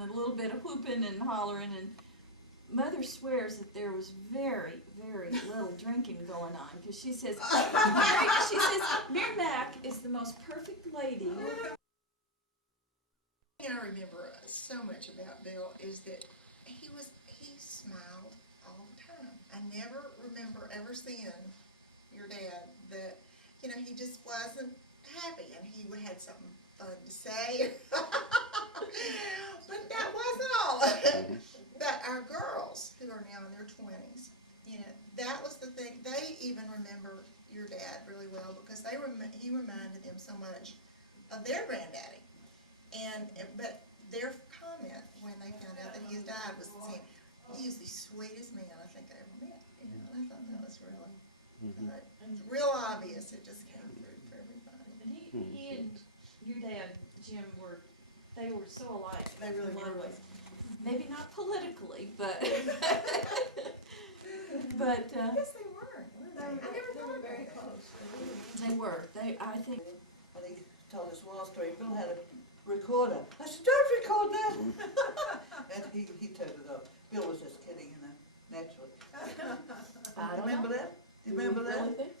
and a little bit of whooping and hollering, and Mother swears that there was very, very little drinking going on, because she says, Mary Mac is the most perfect lady. The thing I remember so much about Bill is that he smiled all the time. I never remember ever seeing your dad that, you know, he just wasn't happy, and he would have something fun to say. But that wasn't all. But our girls, who are now in their 20s, you know, that was the thing. They even remember your dad really well, because he reminded them so much of their granddaddy. But their comment when they found out that he had died was saying, he is the sweetest man I think I ever met. You know, and I thought that was really, real obvious. It just came through for everybody. And he and your dad, Jim, they were so alike. They really were. Maybe not politically, but but Yes, they were. I never thought very close. they were. I think. And he told us Wall Street, Bill had a recorder. I said, don't record that. And he turned it off. Bill was just kidding, you know, naturally. I don't Remember know. that? Do you remember that? Really think?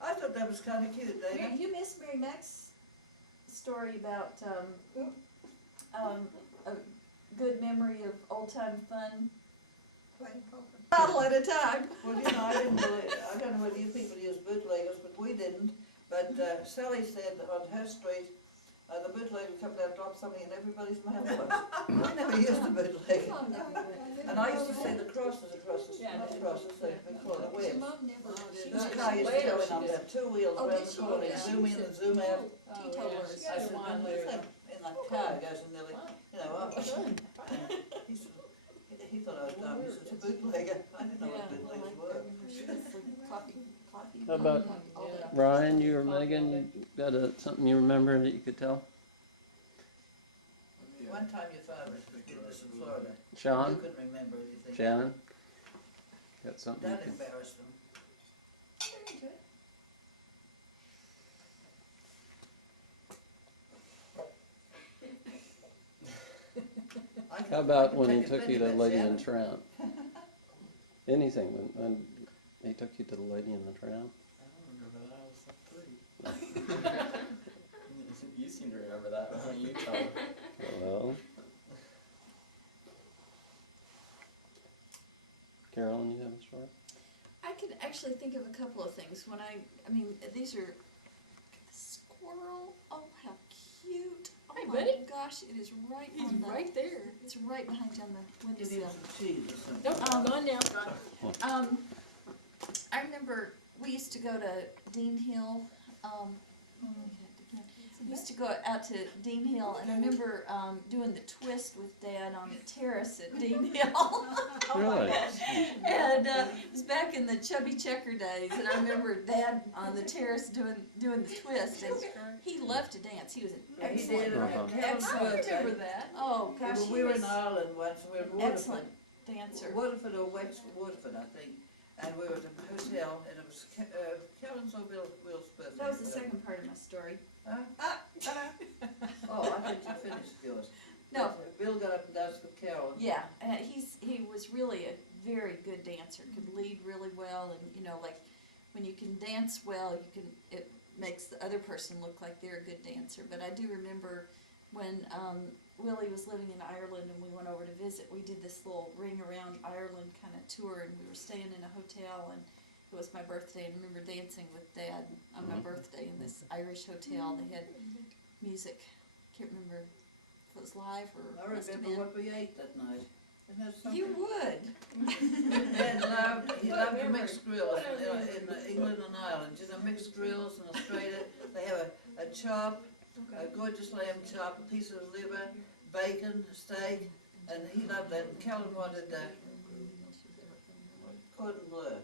I thought that was kind of cute, Dana. You missed Mary Mac's story about a good memory of old time fun. Playing poker. Bottle at a time. Well, you know, I don't know whether you people use bootleggers, but we didn't. But Sally said that on her street, the bootlegger would come down and drop something in everybody's mailbox. I never used a bootlegger. And I used to see the crosses across the street, we call it a wedge. This car used to go in on that 2 wheels around the corner, and zoom in and zoom out. Teetotalers. I said, "Man, this thing in that car goes in nearly, you know, up." He thought I was dumb. He said, "It's a bootlegger." I didn't know what bootleggers were. How about Ryan, you or Megan, you got something you remember that you could tell? One time your father did this in Florida. Sean? You couldn't remember anything. Shannon? Got something you That could... embarrassed them. How about when he took you to Lady and the Tramp? Anything, when he took you to the Lady and the Tramp? I don't remember that. I was 3. You seem to remember that. Why don't you tell me? Well... Carolyn, you have a story? I can actually think of a couple of things. When I mean, these are the squirrel. Oh, how cute! Oh Hey, my buddy. gosh, it is right He's on the. right there. It's right behind you on the Give windowsill. him some cheese or something. Nope, gone now. I remember we used to go to Dean Hill. We used to go out to Dean Hill, and I remember doing the twist with Dad on the terrace at Dean Hill. Oh my Really? gosh. And it was back in the chubby checker days, and I remember Dad on the terrace doing the twist, and he loved to dance. He was an Yeah, he excellent, did. Uh-huh. excellent. I remember that. Oh gosh, Well, he we were was in Ireland once, we were in Waterford. excellent dancer. Waterford or Waterford, I think. And we were at a hotel, and it was Carolyn's or Will's birthday. That was the second part of my story. Huh? Oh, I think you finished yours. No. Bill got up and danced with Carolyn. Yeah, he was really a very good dancer. Could lead really well, and you know, like when you can dance well, it makes the other person look like they're a good dancer. But I do remember when Willie was living in Ireland and we went over to visit. We did this little ring around Ireland kind of tour, and we were staying in a hotel, and it was my birthday. And I remember dancing with Dad on my birthday in this Irish hotel. They had music. Can't remember if it was live or I must have remember been. what we ate that night. Isn't that something? You would. He loved the mixed grills in England and Ireland. You know, mixed grills in Australia. They have a chop, a gorgeous lamb chop, a piece of liver, bacon, a steak, and he loved that. And Carolyn wanted cordon bleu.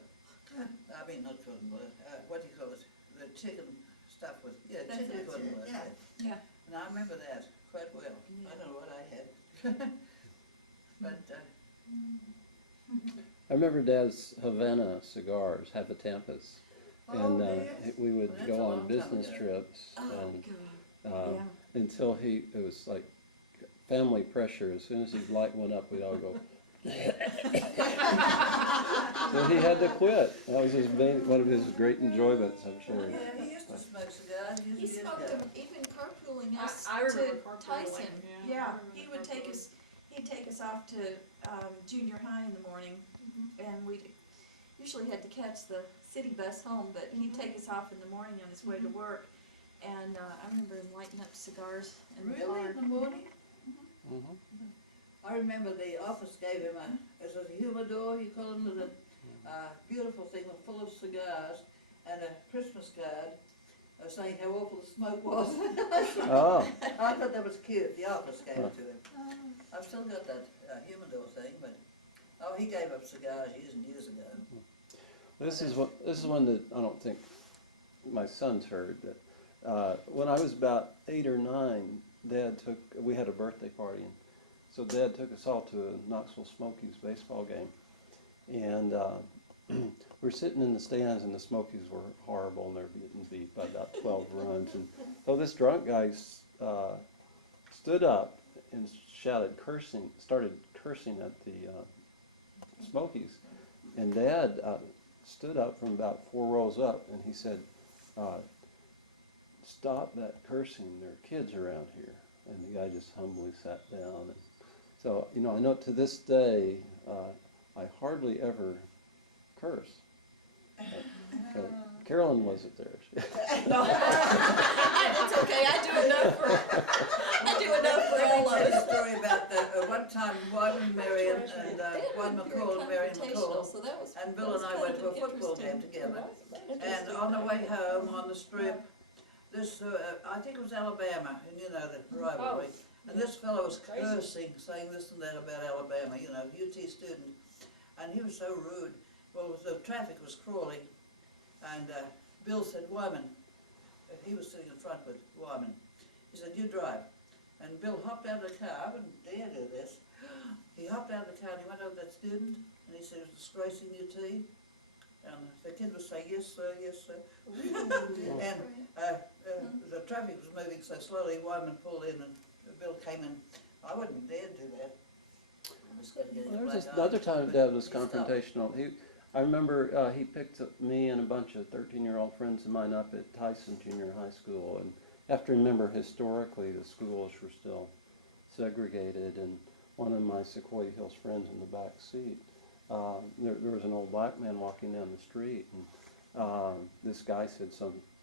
I mean, not cordon bleu. What do you call it? The chicken stuff with, chicken cordon bleu. Yeah. And I remember that quite well. I don't know what I had. But, I remember Dad's Havana cigars, Havatampas. And we would Well, that's a go long on time business ago. trips, Oh and God. Yeah. until it was like family pressure. As soon as his light went up, we'd all go. So he had to quit. That was one of his great enjoyments, I'm sure. Yeah, he used to smoke cigars. He smoked them, even carpooling us I remember to carpooling, Tyson. yeah, I Yeah, remember he would take us, he'd take us off to junior high in the morning, and we usually had to catch the city bus home, but he'd take us off in the morning on his way to work. And I remember him lighting up cigars in the Really, car. in the morning? Mm-hmm. I remember the office gave him as a humidor, you call it, a beautiful thing full of cigars and a Christmas card saying how awful the smoke was. Oh, I thought that was cute. The office gave it to him. I've still got that humidor thing, but he gave up cigars years and years ago. this is one that I don't think my son's heard. But when I was about 8 or 9, we had a birthday party, and so Dad took us all to a Knoxville Smokies baseball game, and we were sitting in the stands, and the Smokies were horrible, and they're getting beat by about 12 runs. And so this drunk guy stood up and started cursing at the Smokies, and Dad stood up from about 4 rows up, and he said, "Stop that cursing, there are kids around here." And the guy just humbly sat down. And so, I know to this day, I hardly ever curse. Carolyn wasn't there. No, it's okay. I do enough for all of Let me tell you a us. story about one time Wyman Marion and Juan McCall, Marion McCall, So that was, and Bill and I went to a football game together. And on the way home on the strip, this, I think it was Alabama, and the rivalry. And this fellow was cursing, saying this and that about Alabama, UT student. And he was so rude. Well, the traffic was crawling, and Bill said, "Wyman," he was sitting in front with Wyman. He said, "You drive." And Bill hopped out of the car. I wouldn't dare do this. He hopped out of the car and he went over to that student, and he said, "It was disgracing UT." And the kid was saying, "Yes, sir, yes, sir." And the traffic was moving so slowly, Wyman pulled in and Bill came in. I wouldn't dare do that. I'm just gonna get There was black this other eye. time But Dad was he stopped. confrontational. I remember he picked me and a bunch of 13-year-old friends of mine up at Tyson Junior High School, and you have to remember historically the schools were still segregated, and one of my Sequoia Hills friends in the back seat, there was an old black man walking down the street, and this guy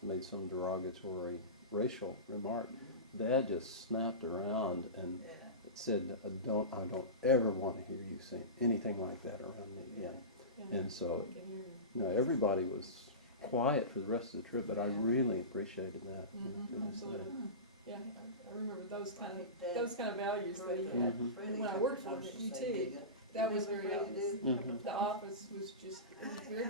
made some derogatory racial remark. Dad just snapped around and Yeah. said, I don't ever want to hear you say anything like that around me again." And so, everybody was quiet for the rest of the trip, but I really appreciated that. to this day. Yeah, I remember those kind I of think Dad values that he had. Mhm. Freddie When I kept worked for us him at the UT, same gig. that was Remember very Freddie obvious. did? Mhm. The office was just, it was very,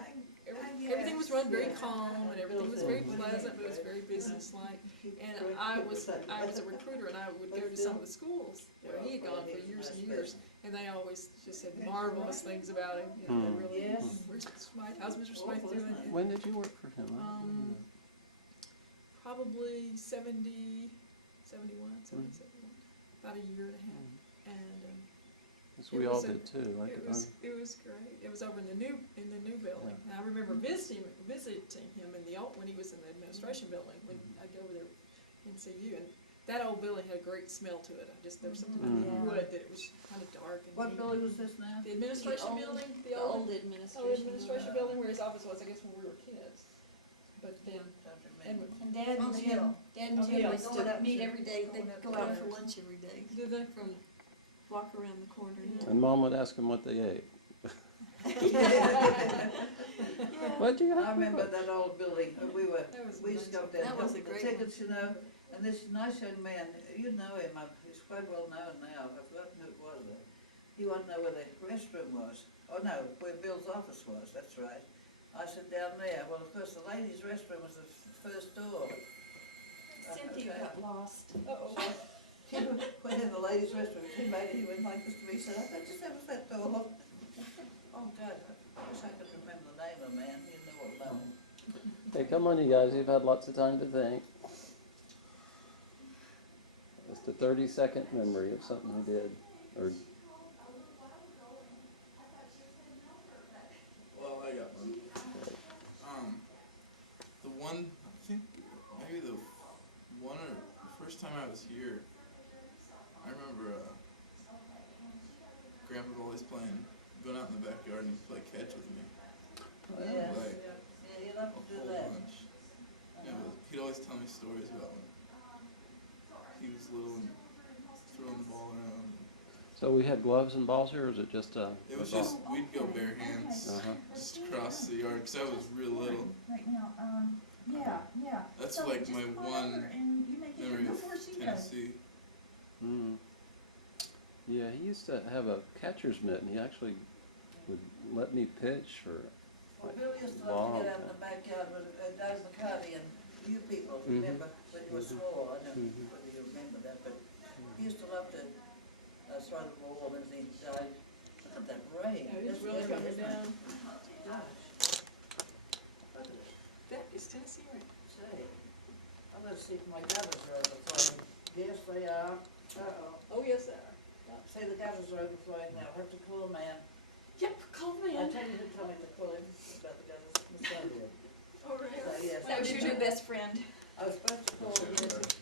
everything was run very calm, and everything was very pleasant, but it was very businesslike. And I was a recruiter, and I would go to some of the schools where he had gone for years and years, and they always just said marvelous things about him. They really, Yes. where's Smythe? How's Mr. Smythe doing? When did you work for him? I don't remember. Probably 70, 71, 77, about a year and a half. And Yes, it we was all a- did too. it was great. It was over in the new building. And I remember visiting him in the old, when he was in the administration building, when I'd go over there and see you. And that old building had a great smell to it. There was something about the Mhm. wood that it was kind of dark. And What building was this now? The administration old- building, the old administration. building where his office was, I guess, when we were kids. But then, Don't and remember. And Dad On and the Jim, hill. Dad and On the Jim hill. used Going to up meet to- every day. going They'd up go to out there. for lunch every day. did they? From walk around the corner. And Mom would ask them what they ate. Yeah. What do you I have? remember that old building, That was we used to go up there That and was get a the great tickets, and this nice young man, you know him, he's quite well known now, I've forgotten who it was. He wanted to know where the restroom was. Oh no, where Bill's office was, that's right. I said, "Down there." Well, of course, the ladies' restroom was the first door. Cynthia Okay. got lost. Uh-oh. He went in the ladies' restroom, he went like this to me, he said, "I just have that door." Oh God, I wish I could remember the name of the man, you know what know him. Hey, come on, you guys. You've had lots of time to think. Just a 30-second memory of something he did, or Well, I got one. The one, I think maybe the one or the first time I was here, I remember Grandpa was always going out in the backyard and play catch with me. Yeah. Like Yeah, you'll have a to do whole that. bunch. He'd always tell me stories about when he was little and throwing the ball around. so we had gloves and balls here, or was it just It was a ball? just, we'd go bare hands Uh-huh. just across the yard, because I was real little. Right now, yeah. That's So like just my come on one over and you make it memory of before she does. Tennessee. Mm. Yeah, he used to have a catcher's mitt, and he actually would let me pitch for Well, like Bill used to love to long get out in the backyard with Dave McCarty, and you people remember when you were small, I don't know whether you remember that, but he used to love to throw the ball and everything. Dave, look at that rain. Yeah, it's That's really heavy, coming isn't it? down. Gosh. Look at it. That is Tennessee rain. Say, I'm gonna see if my gutters are overflowing. Yes, they are. Uh-oh. Oh, yes, they are. See, the gutters are overflowing now. I have to call a man. Yep, call me I in. tell you who told me to call him about the gutters. Miss Sandra. Oh, really? So, yes. That was your new best friend, I was supposed to call him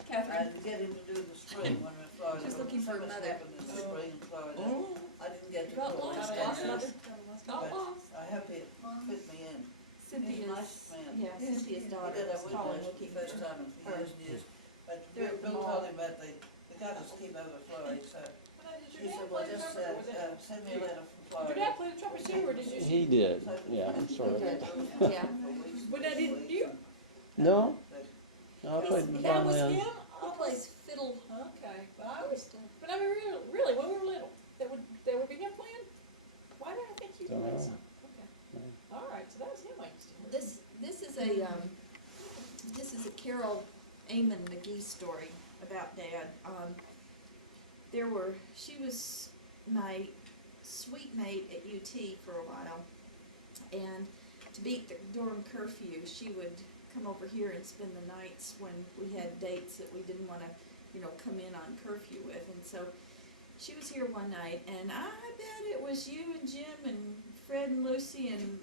Catherine. and get him to do the spring when we're Florida. She's looking for a So much mother. happened in the spring in Florida. Oh, I didn't get to got call him. lost, and, mother. Got but lost. I hope he fit me in. Cynthia's, nice man. yeah, Cynthia's He daughter did, I was calling witnessed looking the first for her. time in years and years. But They're at the Bill mall. told him about the gutters keep overflowing, so he said, well, just send me a letter from Did your Florida. dad play the trumpet too, or did you? he did. Yeah, sort of. Yeah. But now, did you? No, I played the That was violin. him? He plays fiddle. Okay, but I was, but I mean, really, when we were little, that would be him playing? Why did I think you Don't played know. something? Okay. All right, so that was him I used to hear. This is a Carol Amon McGee story about Dad. She was my suite mate at UT for a while, and to beat the dorm curfew, she would come over here and spend the nights when we had dates that we didn't wanna, come in on curfew with, and so she was here one night, and I bet it was you and Jim and Fred and Lucy and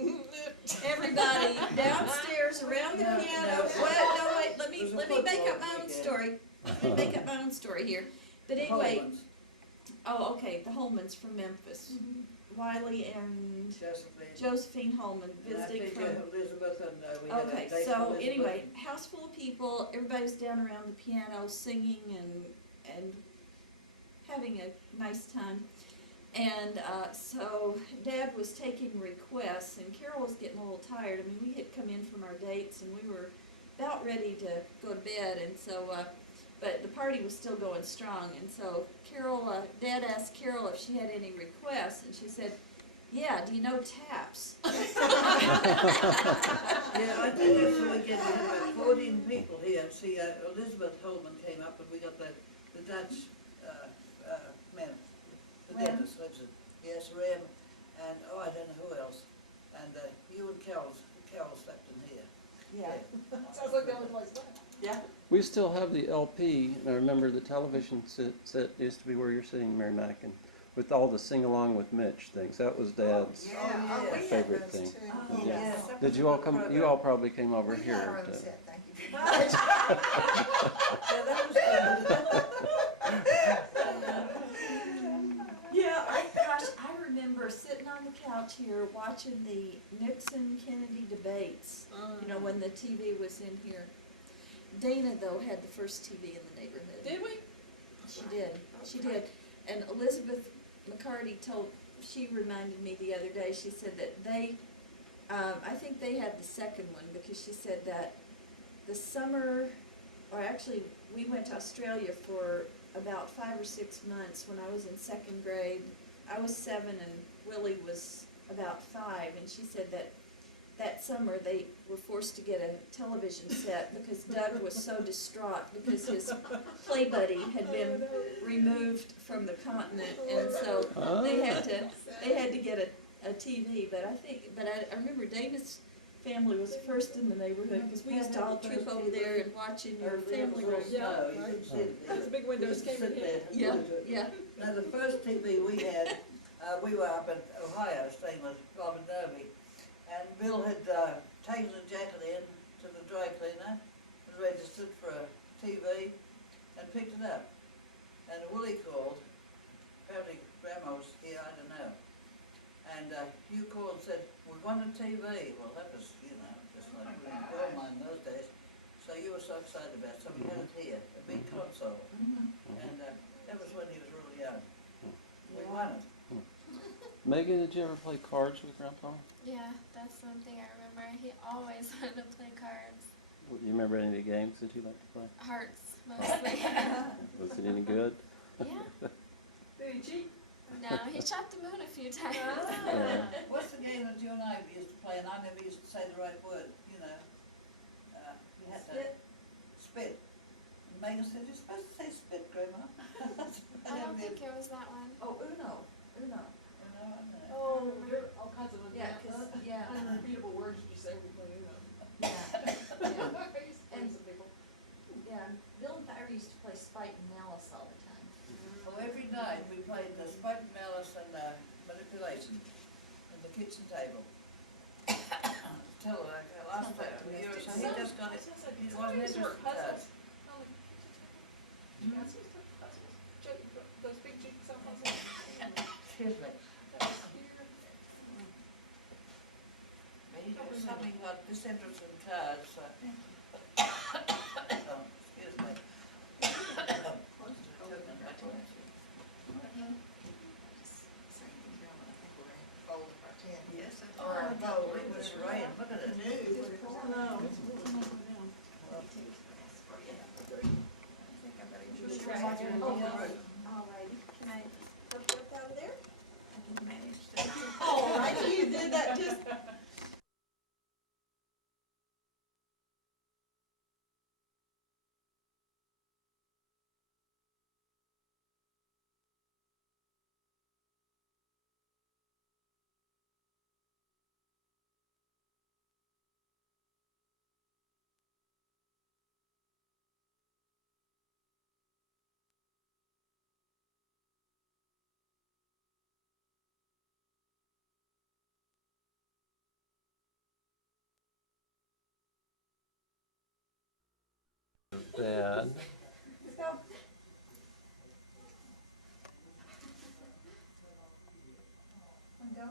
everybody downstairs around the No, piano. no. Wait, let me make up my own story. Let me make up my own story here. But anyway, Holman's, oh, okay, the Holmans from Memphis. Wiley and Josephine. Josephine Holman And I visiting think from. Elizabeth and we had a Okay, date with so Elizabeth. anyway, house full of people, everybody's down around the piano singing and having a nice time. And so Dad was taking requests, and Carol was getting a little tired. I mean, we had come in from our dates, and we were about ready to go to bed, and so, but the party was still going strong, and so Dad asked Carol if she had any requests, and she said, yeah, do you know taps? Yeah, I think that's what we get, we had about 14 people here. See, Elizabeth Holman came up and we got the Dutch man, the Rem? dentist lives in, yes, Rem, and I don't know who else. And you and Carol slept in here. Yeah. Sounds like the only place left. Yeah. We still have the LP, and I remember the television set used to be where you're sitting, Mary Mac, and with all the sing-along with Mitch things. That was Dad's Oh, yeah. favorite thing. Oh, Yeah. Yeah. Did you all come, you all probably came over We here got our own to, set, thank you very much. Yeah, that was Yeah, I remember sitting on the couch here watching the Nixon-Kennedy debates, when the TV was in here. Dana, though, had the first TV in the neighborhood. Did we? She did. And Elizabeth McCarty she reminded me the other day, she said that I think they had the second one, because she said that the summer, or actually, we went to Australia for about 5 or 6 months when I was in second grade. I was 7 and Willie was about 5, and she said that summer they were forced to get a television set because Doug was so distraught because his play buddy had been removed from the continent, and so they had to get a TV. But I remember Dana's family was first in the neighborhood, because we used to all troop over there and watch in your family room. No, you couldn't sit there. Those big windows came in Sit here. there and Yeah, watch it. yeah. Now, the first TV we had, we were up in Ohio, staying with Bob and Derby, and Bill had taken the jacket in to the dry cleaner, and registered for a TV, and picked it up. And Willie called, apparently Grandma was here, I don't know. And you called and said, we want a TV. Well, that was, you know, just like well mine in those days. So you were so excited about it, so we had it here, a big console. And that was when he was really young. We won it. Megan, did you ever play cards with Grandpa? Yeah, that's one thing I remember. He always wanted to play cards. You remember any of the games that you liked to play? Hearts, mostly. Was it any good? Yeah. Did he cheat? No, he shot the moon a few times. Yeah. What's the game that you and I used to play, and I never used to say the right word, you know? You had to spit. And Megan said, you're supposed to say spit, Grandma. I don't think it was that one. Oh, Uno. You know, I know. Oh, there are all kinds of Yeah, 'cause, yeah, unrepeatable words you say when you play Uno. yeah, yeah. I used to play And- some people. Yeah, Bill and Thyra used to play Spite and Malice all the time. So every night we played the spike malice and manipulation at the kitchen table. Till last time, he just got it, he wasn't interested in that. Those big jigsaw puzzles. Excuse me. That was here. Maybe something about disinterest in cards, so. Oh, excuse me. Yes, or no, it was rain, look at it. Alrighty, can I put that out of there? I can manage to. Alrighty, you did that just. Dad. Let's go. Wanna go?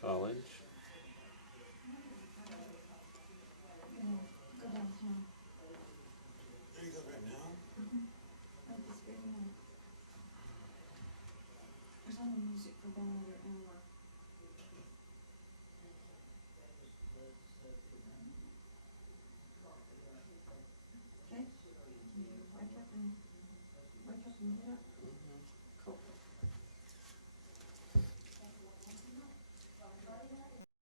College. Go downtown. There you go right now? Right this very minute. There's only music for about another hour. Okay? Wake up and get up.